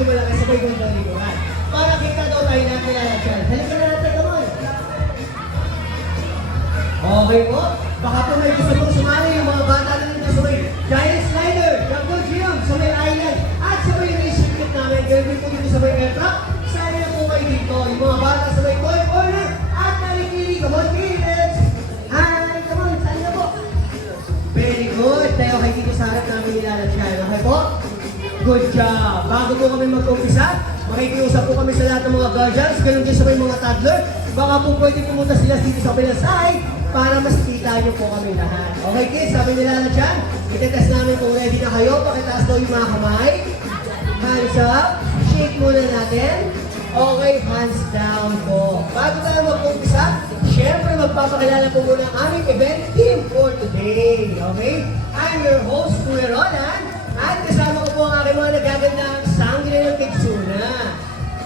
medyo malaki, sabay gandang likuran. Para kita daw tayo nakilala dyan. Halika na natin, come on. Okay po. Baka po may gusto pong sumali yung mga bata na nito sa may Giant Slider, Jungle Gym, sa may Island, at sa may racing kit namin. Ganun din po dito sa may aircraft. Sana na po kayo dito. Yung mga bata sa may toy corner at nalikili. Come on, kids! Hi! Come on, saan na po? Very good. Tayo kayo dito sa harap namin nilalagyan. Okay po? Good job. Bago po kami mag-umpisa, makikiusap po kami sa lahat ng mga guardians, ganun din sa may mga toddler. Baka po pwede pumunta sila dito sa kabilang side para mas kita nyo po kami lahat. Okay kids, sabi nila na dyan, itetest namin kung ready na kayo. Pakitaas daw yung mga kamay. Hands up. Shake muna natin. Okay, hands down po. Bago tayo mag-umpisa, syempre magpapakilala po muna ang aming event team for today. Okay? I'm your host, Kuya Roland. At kasama ko po ang aking mga nagagandang Sangre ng Kitsuna.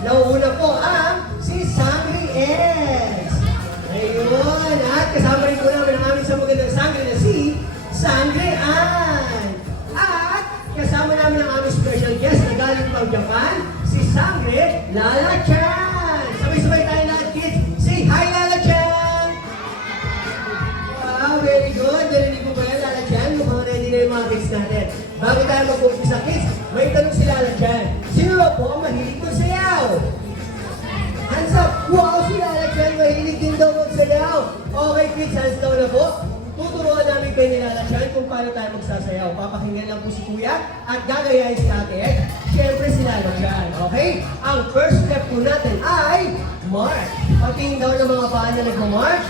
Nauuna po ang si Sangre X. Ayun. At kasama rin po namin ang aming sa magandang Sangre na si Sangre Ann. At kasama namin ang aming special guest na galing pang Japan, si Sangre Lala Chan. Sabay-sabay tayo lahat kids. Say hi Lala Chan! Wow, very good. Narinig mo ba yan Lala Chan? Mukhang ready na yung mga kids natin. Bago tayo mag-umpisa kids, may tanong si Lala Chan. Sino ba po ang mahilig magsayaw? Hands up! Wow, si Lala Chan mahilig din daw magsayaw. Okay kids, hands down na po. Tuturuan namin kayo ni Lala Chan kung paano tayo magsasayaw. Papakinggan lang po si Kuya at gagayahin si Ate Ed. Siyempre si Lala Chan. Okay? Ang first step po natin ay march. Patingin daw ng mga paa na nag-march.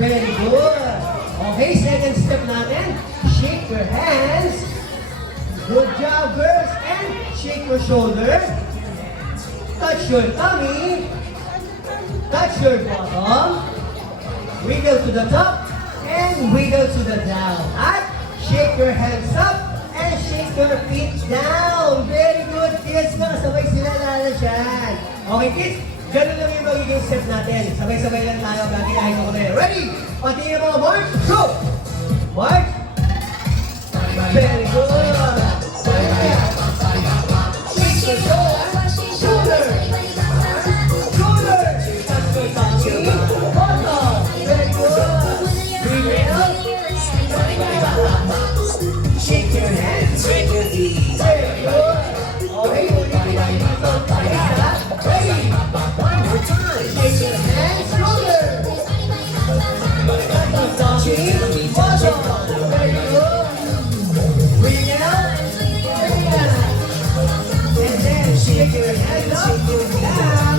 Very good. Okay, second step natin, shake your hands. Good job, girls. And shake your shoulder. Touch your tummy. Touch your bottom. Wiggle to the top. And wiggle to the down. At shake your hands up. And shake your feet down. Very good, kids. Nakasabay sila Lala Chan. Okay, kids. Ganun lang yung magiging step natin. Sabay-sabay lang tayo. Gaginahin ako na yun. Ready? Pati yung mga march. Go! March. Very good. Shake your shoulder. Shoulder. Touch your tummy. Bottom. Very good. Breathe out. Shake your hands. Shake your feet. Very good. Okay, ulit-ulit dito. Ready? One more time. Shake your hands. Shoulder. Touch your tummy. Bottom. Very good. Breathe out. And then shake your hands up, shake your down.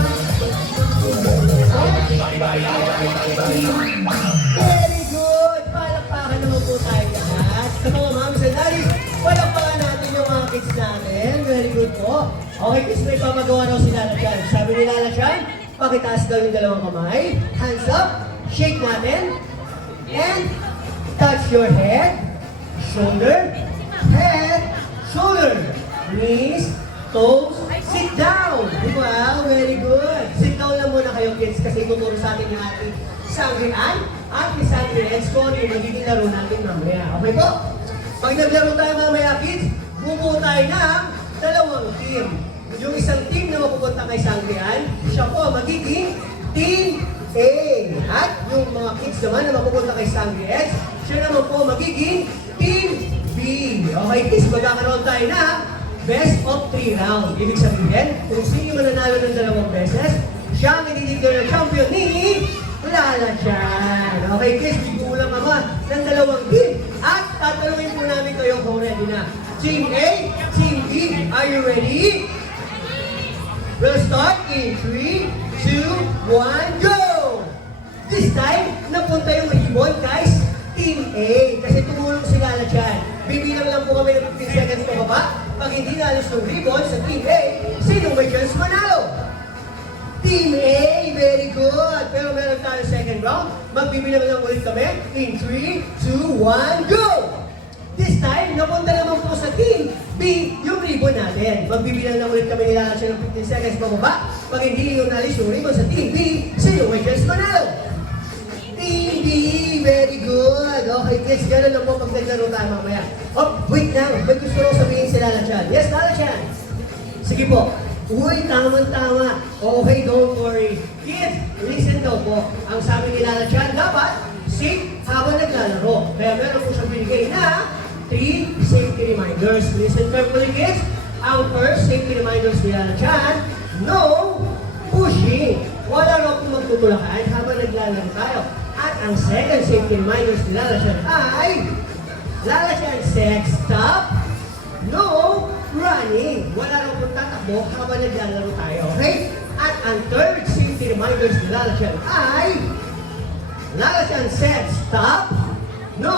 Very good! Palakpakan naman po tayo lahat. Sa mga moms and daddies, palakpakan natin yung mga kids natin. Very good po. Okay kids, may papagawa daw si Lala Chan. Sabi ni Lala Chan, pakitaas daw yung dalawang kamay. Hands up, shake natin. And touch your head, shoulder, head, shoulder, knees, toes, sit down. Wow, very good. Sit down lang muna kayo kids kasi tuturo sa atin yung ating Sangre Ann at yung Sangre X kung ano yung magiging laro natin mamaya. Okay po? Pag naglaro tayo mamaya kids, bumuo tayo ng dalawang team. Yung isang team na mapupunta kay Sangre Ann, siya po magiging Team A. At yung mga kids naman na mapupunta kay Sangre X, siya naman po magiging Team B. Okay kids, magkakaroon tayo na best of 3 round. Ibig sabihin, kung sino mananalo ng dalawang beses, siya ang nililigaw ng champion ni Lala Chan. Okay, kids, bigulang ka ba ng dalawang team? At tatanungin po namin kayo kung ready na. Team A, Team B, are you ready? We'll start in 3, 2, 1, go! This time, napunta yung ribbon, guys. Team A, kasi tumulong si Lala Chan. Bibilang lang po kami ng 15 seconds pa baba. Pag hindi nalos ng ribbon sa Team A, sino may chance manalo? Team A, very good. Pero meron tayo second round. Magbibilang lang ulit kami. In 3, 2, 1, go! This time, napunta naman po sa Team B yung ribbon natin. Magbibilang lang ulit kami nila siya ng 15 seconds pa baba. Pag hindi yung nalis yung ribbon sa Team B, sino may chance manalo? Team B, very good. Okay, kids, gano'n lang po pag naglaro tayo mamaya. Oh, wait lang. May gusto ko sabihin si Lala Chan. Yes, Lala Chan. Sige po. Uy, tama-tama. Okay, don't worry. Kids, listen daw po. Ang sabi nila na dyan, dapat safe habang naglalaro. Kaya meron po siyang binigay na 3 safety reminders. Listen carefully, kids. Ang first safety reminders nila na dyan, no pushing. Wala raw po magtutulakan habang naglalaro tayo. At ang second safety reminders nila na dyan ay, lala dyan, sex stop, no running. Wala raw po tatakbo habang naglalaro tayo, okay? At ang third safety reminders nila na dyan ay, lala dyan, sex stop, no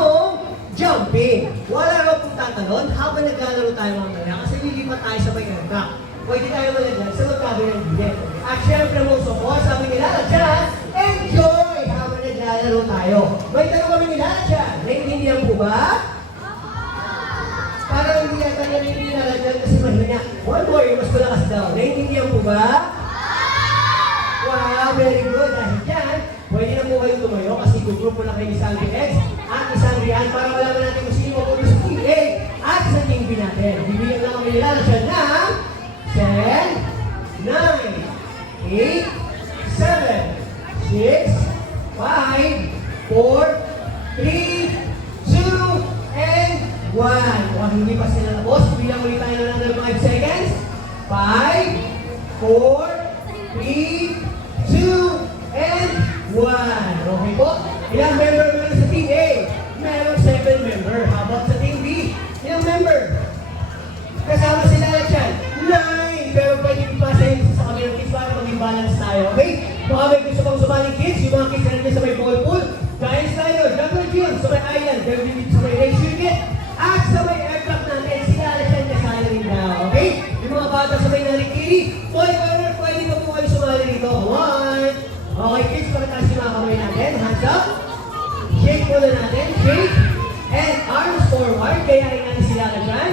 jumping. Wala raw pong tatalon habang naglalaro tayo mamaya kasi lilipat tayo sa may aircraft. Pwede tayo malagyan sa magkabilang gilid. At syempre mo po, sabi nila dyan, enjoy habang naglalaro tayo. May tanong kami nila dyan, naiintindihan po ba? Parang hindi yata nila dyan kasi mahina. One more, mas malakas daw. Naiintindihan po ba? Wow, very good. Dahil dyan, pwede na po kayong tumayo kasi gugrupo na kayo ni Salvi X at isang Rian para malaman natin kung sino magulo sa Team A at sa Team B natin. Bibigyan lang kami nila dyan ng 10, 9, 8, 7, 6, 5, 4, 3, 2, and 1. O, hindi pa sila tapos. Bilang ulit tayo ng 5 seconds. 5, 4, 3, 2, and 1. Okay po? Ilang member meron sa Team A? Meron 7 member. How about sa Team B? Ilang member? Kasama sila na dyan. 9! Pero pwede ipasahin sa kabilang kids para mag-balance tayo. Okay? Baka may gusto pang sumaling kids, yung mga kids na natin sa may ball pool, guys tayo, jungle gym, sa may island, pero dito sa may race unit, at sa may aircraft natin, sila na dyan kasali rin na. Okay? Yung mga bata sa may narikiri, toy corner, pwede pa po kayo sumali rito. Come on! Okay kids, pakitaas yung mga kamay natin. Hands up. Shake muna natin. Shake. And arms forward. Kaya rin natin sila na dyan.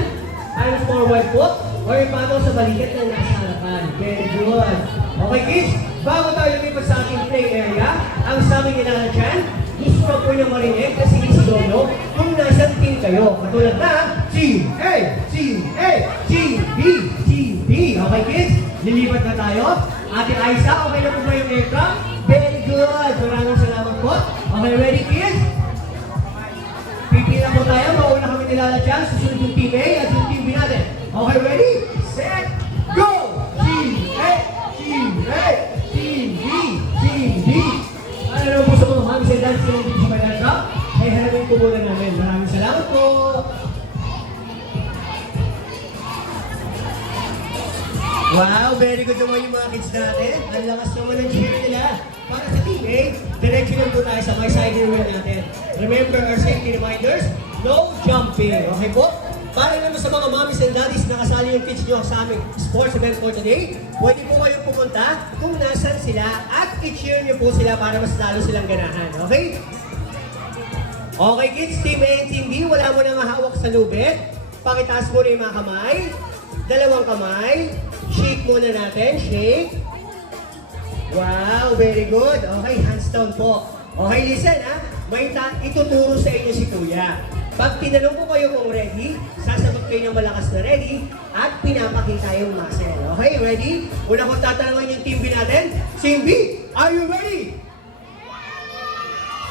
Arms forward po. Or ipataw sa balikat na nasa harapan. Very good. Okay kids, bago tayo lumipat sa ating play area, ang sabi nila na dyan, gusto ko po yung marinig kasi isigaw nyo kung nasan team kayo. Katulad na, Team A, Team A, Team B, Team B. Okay kids, lilipat na tayo. Ate Aiza, okay na po ba yung aircraft? Very good. Maraming salamat po. Okay, ready kids? Pipila po tayo. Mauna kami nilala dyan. Susunod yung Team A at yung Team B natin. Okay, ready? Set, go! Team A, Team A, Team B, Team B. Ano po sa mga mami sa dance sila dito sa Maynila? Ay harapin po muna namin. Maraming salamat po. Wow, very good naman yung mga kids natin. Ang lakas naman ng cheer nila. Para sa Team A, diretso lang po tayo sa may side wheel natin. Remember our safety reminders, no jumping. Okay po? Para naman sa mga mommies and daddies na kasali yung kids nyo sa aming sports event for today, pwede po kayong pumunta kung nasan sila at i-cheer nyo po sila para mas lalo silang ganahan. Okay? Okay kids, Team A and Team B, wala mo nang hawak sa lubid. Pakitaas mo na yung mga kamay. Dalawang kamay. Shake muna natin. Shake. Wow, very good. Okay, hands down po. Okay, listen ha. May ituturo sa inyo si Kuya. Pag tinanong ko kayo kung ready, sasagot kayo ng malakas na ready at pinapakita yung muscle. Okay, ready? Una kong tatanungin yung Team B natin. Team B, are you ready?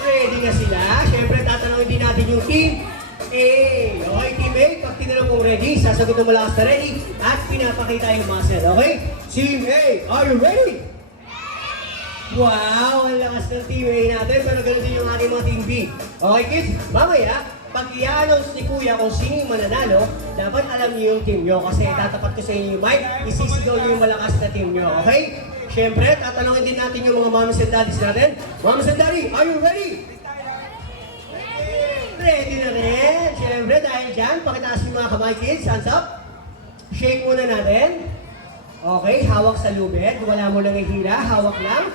Ready na sila. Siyempre, tatanungin din natin yung Team A. Okay, Team A, pag tinanong kong ready, sasagot ng malakas na ready at pinapakita yung muscle. Okay? Team A, are you ready? Wow, ang lakas ng Team A natin, pero ganun din yung ating mga Team B. Okay kids, mamaya, pag i-announce ni Kuya kung sino yung mananalo, dapat alam niyo yung team nyo kasi tatapat ko sa inyo yung mic, isisigaw niyo yung malakas na team nyo, okay? Siyempre, tatanungin din natin yung mga mommies and daddies natin. Mommies and daddy, are you ready? Ready na rin. Siyempre, dahil dyan, pakitaas yung mga kamay kids, hands up. Shake muna natin. Okay, hawak sa lubid, wala mo nang ihila, hawak lang.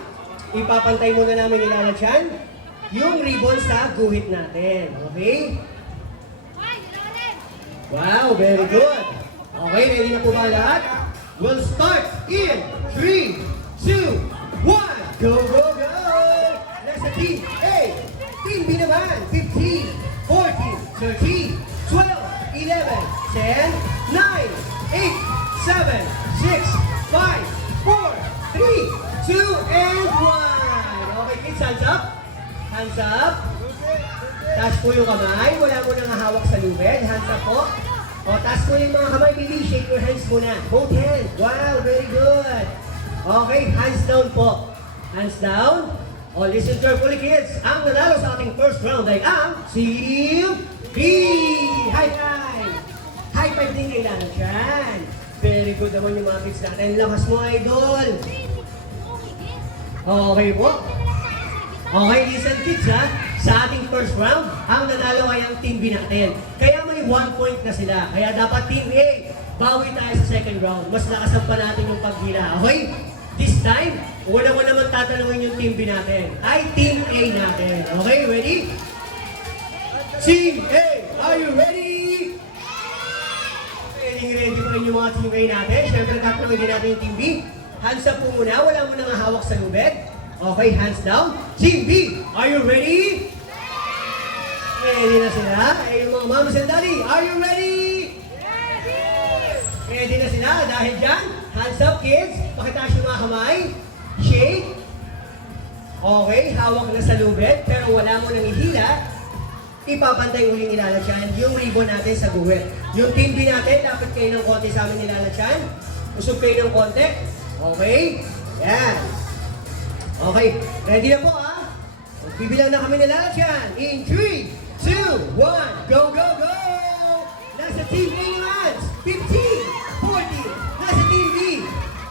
Ipapantay muna namin nilala dyan yung ribbon sa guhit natin. Okay? Wow, very good. Okay, ready na po ba lahat? We'll start in 3, 2, 1. Go, go, go! Nasa Team A. Team B naman. 15, 14, 13, 12, 11, 10, 9, 8, 7, 6, 5, hands up. Hands up. Taas po yung kamay. Wala mo nang hahawak sa lubid. Hands up po. O, taas po yung mga kamay. Baby, shake your hands muna. Both hands. Wow, very good. Okay, hands down po. Hands down. O, listen carefully kids. Ang nanalo sa ating first round ay ang Team B. High five. High five din kailangan dyan. Very good naman yung mga kids natin. Lakas mo, idol. Okay po. Okay, listen kids ha. Sa ating first round, ang nanalo ay ang Team B natin. Kaya may 1 point na sila. Kaya dapat Team A, bawi tayo sa second round. Mas lakasan pa natin yung paghila. Okay? This time, una ko naman tatanungin yung Team B natin. Ay Team A natin. Okay, ready? Team A, are you ready? Ready pa rin yung mga Team A natin. Siyempre, tatanungin din natin yung Team B. Hands up po muna. Wala mo nang hawak sa lubid. Okay, hands down. Team B, are you ready? Ready na sila? Eh, yung mga mamas and daddy, are you ready? Ready na sila? Dahil dyan, hands up kids. Pakitaas yung mga kamay. Shake. Okay, hawak na sa lubid, pero wala mo nang ihila. Ipapantay uling nilalatyan yung ribbon natin sa guwit. Yung team B natin, dapat kayo ng konti sa amin nilalatyan. Usog kayo ng konti. Okay? Yan. Okay, ready na po ha? Bibilang na kami nilalatyan. In 3, 2, 1, go, go, go! Nasa team A naman, 15, 40. Nasa team B,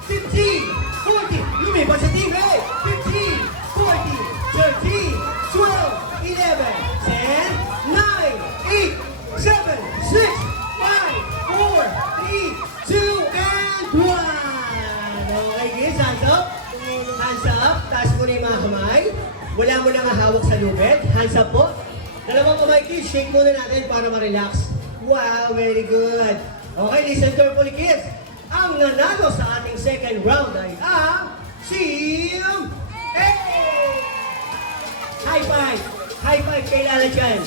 15, 40. Lumipas sa team A, 15, 40, 13, 12, 11, 10, 9, 8, 7, 6, 5, 4, 3, 2, and 1. Okay, kids, hands up. Hands up. Taas mo na yung mga kamay. Wala mo nang hawak sa lubid. Hands up po. Dalawang kamay, kids. Shake muna natin para ma-relax. Wow, very good. Okay, listen carefully, kids. Ang nanalo sa ating second round ay ang Team A! High five! High five kailangan dyan.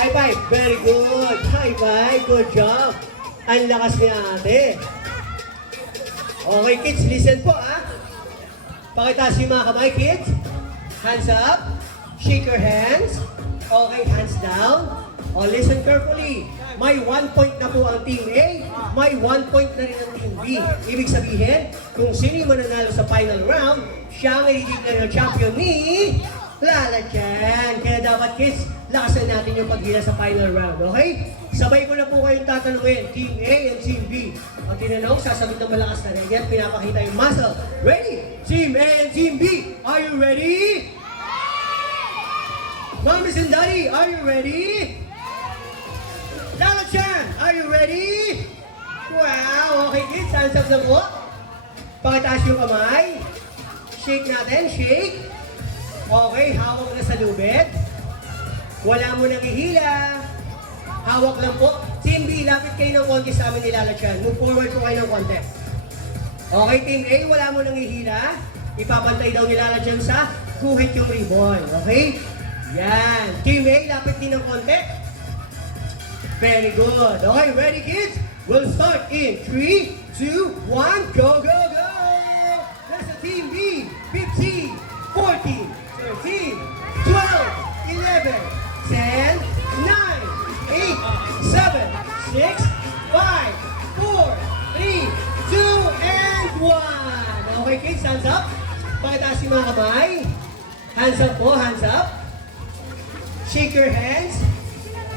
High five! Very good! High five! Good job! Ang lakas niya ate. Okay kids, listen po ah. Pakitaas yung mga kamay kids. Hands up. Shake your hands. Okay, hands down. Oh, listen carefully. May 1 point na po ang Team A. May 1 point na rin ang Team B. Ibig sabihin, kung sino yung mananalo sa final round, siya ang magiging champion ni Lalatyan. Kaya dapat kids, lakasan natin yung paghila sa final round, okay? Sabay ko na po kayong tatanungin, Team A and Team B. Ang tinanong, sasagot ng malakas na ready at pinapakita yung muscle. Ready? Team A and Team B, are you ready? Mommies and Daddy, are you ready? Lalatyan, are you ready? Wow, okay kids, hands up na po. Pakitaas yung kamay. Shake natin, shake. Okay, hawak na sa lubid. Wala mo nang ihila. Hawak lang po. Team B, lapit kayo ng konti sa amin nilalatyan. Move forward po kayo ng konti. Okay, Team A, wala mo nang ihila. Ipapantay daw nilalatyan sa guhit yung ribbon. Okay? Yan. Team A, lapit din ng konti. Very good. Okay, ready kids? We'll start in 3, 2, 1, go, go, go! Nasa Team B, 15, 14, 13, 12, 11, 10, 9, 8, 7, 6, 5, 4, 3, 2, and 1. Okay kids, hands up. Pakitaas yung mga kamay. Hands up po, hands up. Shake your hands.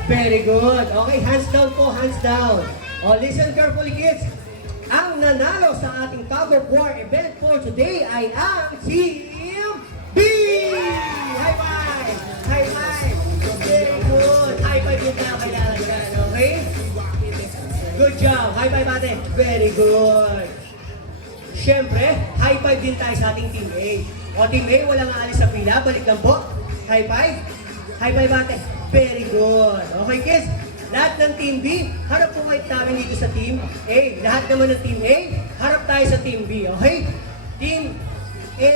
Very good. Okay, hands down po, hands down. Oh, listen carefully kids. Ang nanalo sa ating tug of war event for today ay ang Team B! High five! High five! Very good! High five yun na kailangan dyan, okay? Good job! High five ate! Very good! Siyempre, high five din tayo sa ating Team A. O Team A, walang aalis sa pila. Balik lang po. High five! High five ate! Very good! Okay kids, lahat ng Team B, harap po kayo namin dito sa Team A. Lahat naman ng Team A, harap tayo sa Team B, okay? Team A,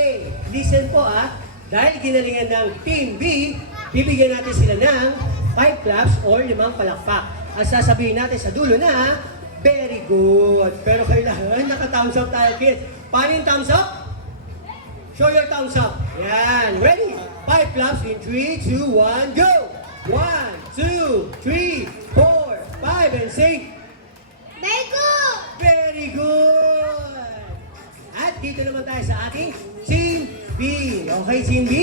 listen po ah. Dahil ginalingan ng Team B, bibigyan natin sila ng 5 claps or 5 palakpak. Ang sasabihin natin sa dulo na, very good. Pero kailangan naka-thumbs up tayo kids. Paano yung thumbs up? Show your thumbs up. Yan. Ready? 5 claps in 3, 2, 1, go! 1, 2, 3, 4, 5, and say, Very good! very good! At dito naman tayo sa ating Team B. Okay, Team B?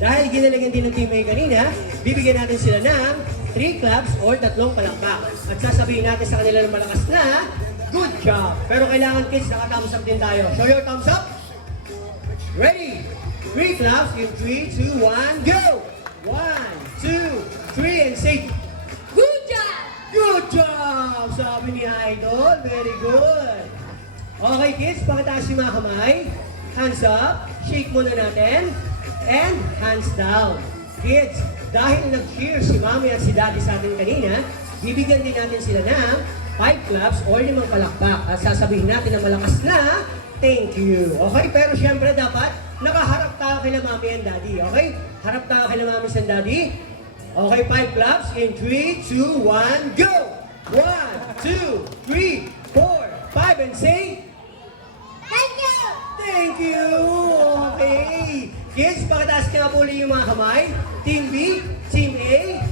Dahil ginalagan din ng Team A kanina, bibigyan natin sila ng 3 claps or 3 palakpak. At sasabihin natin sa kanila ng malakas na, good job! Pero kailangan kids, naka-thumbs up din tayo. Show your thumbs up. Ready? 3 claps in 3, 2, 1, go! 1, 2, 3, and say, Good job! good job! Sabi ni Idol, very good. Okay kids, pakitaas yung mga kamay. Hands up, shake muna natin, and hands down. Kids, dahil nag-cheer si Mami at si Daddy sa atin kanina, bibigyan din natin sila ng 5 claps or 5 palakpak. At sasabihin natin na malakas na, thank you. Okay, pero syempre dapat nakaharap tayo kay Mami and Daddy. Okay, harap tayo kay Mami and Daddy. Okay, 5 claps in 3, 2, 1, go! 1, 2, 3, 4, 5, and say, Thank you! thank you! Okay. Kids, pakitaas ka nga po ulit yung mga kamay. Team B, Team A.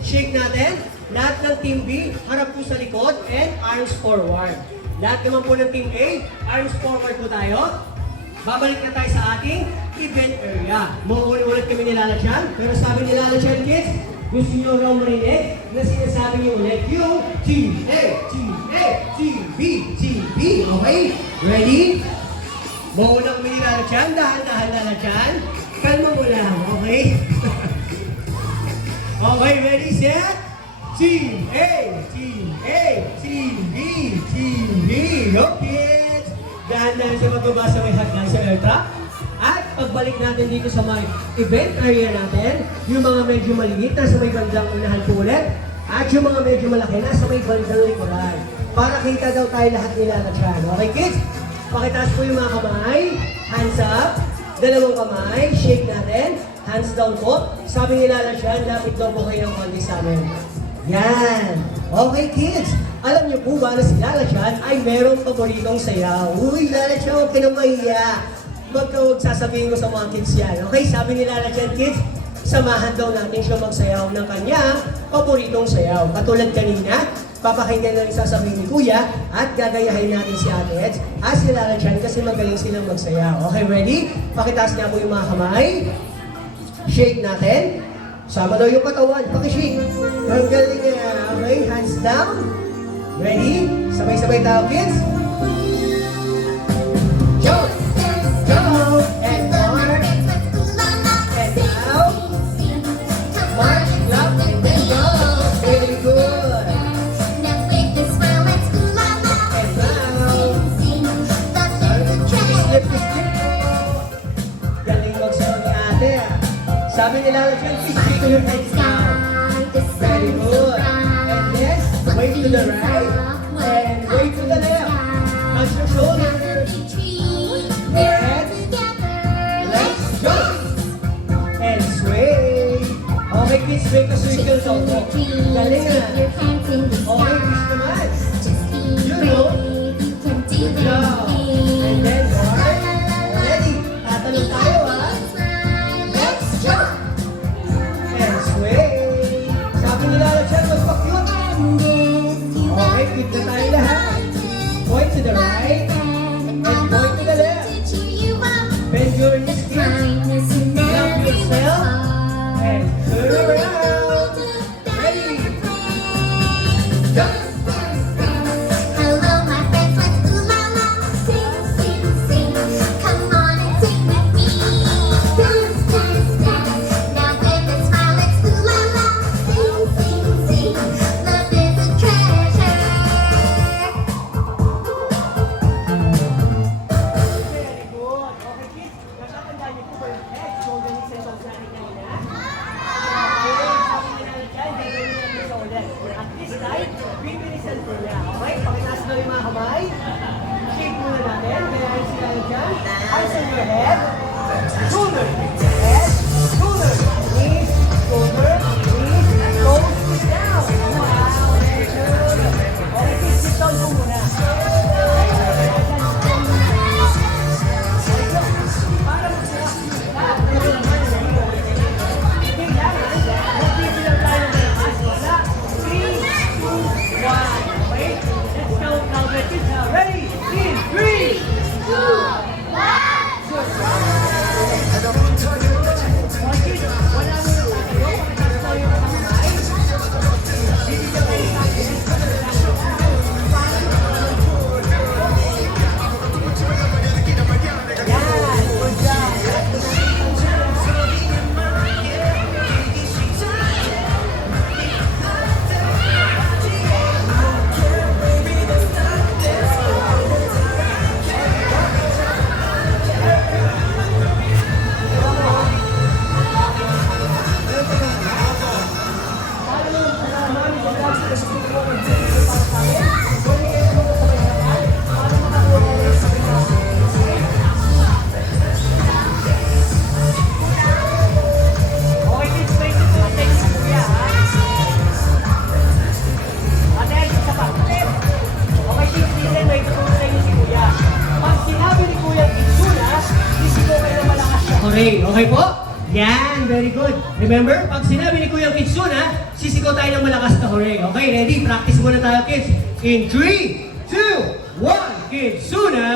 Shake natin. Lahat ng Team B, harap po sa likod and arms forward. Lahat naman po ng Team A, arms forward po tayo. Babalik na tayo sa ating event area. Mauulit kami nilalagyan. Pero sabi nilalagyan, kids, gusto nyo raw marinig na sinasabi nyo ulit yung Team A, Team A, Team B, Team B. Okay? Ready? Muna kami nilalagyan. Dahan-dahan nilalagyan. Kalma mo lang. Okay? Okay, ready, set? Team A, Team A, Team B, Team B. Go, kids! Dahan-dahan siya magbabasa may hagdan sa aircraft. At pagbalik natin dito sa mga event area natin, yung mga medyo maliit na sa may bandang unahan po ulit, at yung mga medyo malaki na sa may bandang likuran. Para kita daw tayo lahat nila na dyan. Okay, kids? Pakitaas po yung mga kamay. Hands up. Dalawang kamay. Shake natin. Hands down po. Sabi nila na dyan, lapit daw po kayo ng konti sa amin. Yan. Okay, kids. Alam niyo po ba na si Lala Chan ay merong paboritong sayaw? Uy, Lala Chan, huwag ka nang mahiya. Huwag sasabihin ko sa mga kids yan. Okay, sabi ni Lala Chan, kids, samahan daw natin siya magsayaw ng kanyang paboritong sayaw. Katulad kanina, papakinggan na rin sasabihin ni Kuya at gagayahin natin si Ate Eds at si Lala Chan kasi magaling silang magsayaw. Okay, ready? Pakitaas niya po yung mga kamay. Shake natin. Sama daw yung katawan. Pakishake. Ang galing niya. Okay, hands down. Ready? Sabay-sabay tayo, kids. Jump! Jump! And march! And out! March, clap, and then jump! Very good! And now! Slip to slip po! Galing magsayaw ni ate ah. Sabi nila, please to your head down. Very good. And then, wait to the right. And wait to the left. Touch your shoulders. And let's go. And sway. Okay, kids, make a circle daw po. Galing na. Okay, kids naman. You know. Good job. And then, alright. Ready? Tatalong tayo ha. Let's jump. And sway. Sabi nila na siya, magpa-cute. Okay, cute na tayo lahat. Point to the right. And point to the left. Bend your knees, kids. Love yourself. And turn around. Ready? Jump. Okay po? Yan, very good. Remember, pag sinabi ni Kuya Kitsuna, sisigaw tayo ng malakas na hooray. Okay, ready? Practice muna tayo, kids. In 3, 2, 1, Kitsuna!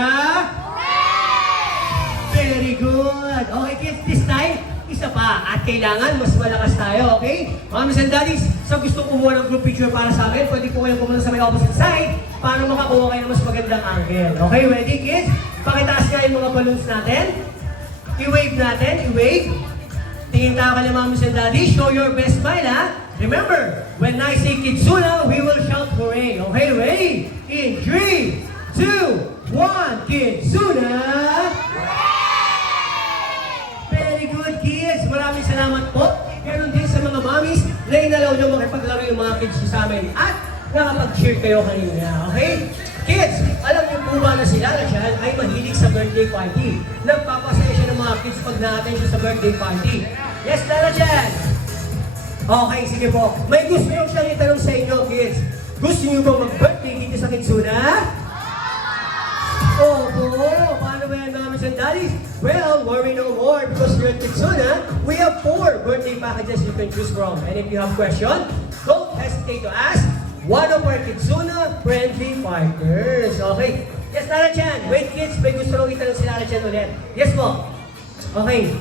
Very good. Okay, kids, this time, isa pa. At kailangan, mas malakas tayo, okay? Mommies and daddies, sa gusto kumuha ng group picture para sa akin, pwede po kayong pumunta sa may opposite side para makakuha kayo ng mas magandang angle. Okay, ready, kids? Pakitaas nga yung mga balloons natin. I-wave natin, i-wave. Tingin tayo ka ng mommies and daddies. Show your best smile, ha? Remember, when I say Kitsuna, we will shout hooray. Okay, ready? In 3, 2, 1, Kitsuna! Very good, kids. Maraming salamat po. Ganon din sa mga mommies na inalaw nyo makipaglaro yung mga kids sa amin. At nakapag-cheer kayo kanina, okay? Kids, alam niyo po ba na si Lala Chan ay mahilig sa birthday party? Nagpapasaya siya ng mga kids pag na-attend siya sa birthday party. Yes, Lala Chan? Okay, sige po. May gusto nyo siyang itanong sa inyo, kids. Gusto niyo ba mag-birthday dito sa Kitsuna? Opo! Paano ba yan, mommies and daddies? Well, worry no more because here at Kitsuna, we have 4 birthday packages you can choose from. And if you have question, don't hesitate to ask one of our Kitsuna friendly partners. Okay? Yes, Lala Chan. Wait, kids. May gusto nang itanong si Lala Chan ulit. Yes po. Okay.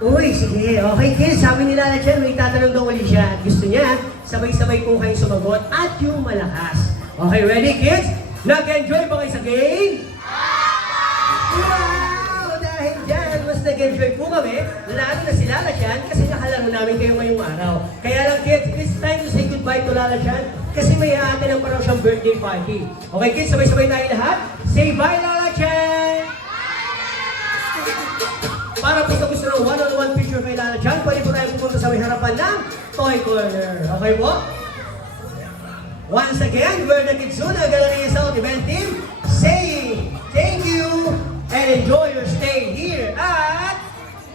Uy, sige. Okay, kids. Sabi ni Lala Chan, may tatanong daw ulit siya. Gusto niya, sabay-sabay po kayong sumagot at yung malakas. Okay, ready, kids? Nag-enjoy ba kayo sa game? Wow! Dahil dyan, mas nag-enjoy po kami, lalo na si Lala Chan kasi nakalaro namin kayo ngayong araw. Kaya lang, kids, it's time to say goodbye to Lala Chan kasi may aatin ng parang siyang birthday party. Okay, kids, sabay-sabay tayo lahat. Say bye, Lala Chan! Para po sa gusto ng one-on-one picture kay Lala Chan, pwede po tayo pumunta sa may harapan ng Toy Corner. Okay po? Once again, we're the Kitsuna Galleria South Event Team saying thank you and enjoy your stay here at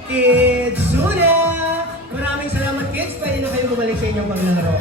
Kitsuna! Maraming salamat, kids. Pwede na kayo bumalik sa inyong paglaro.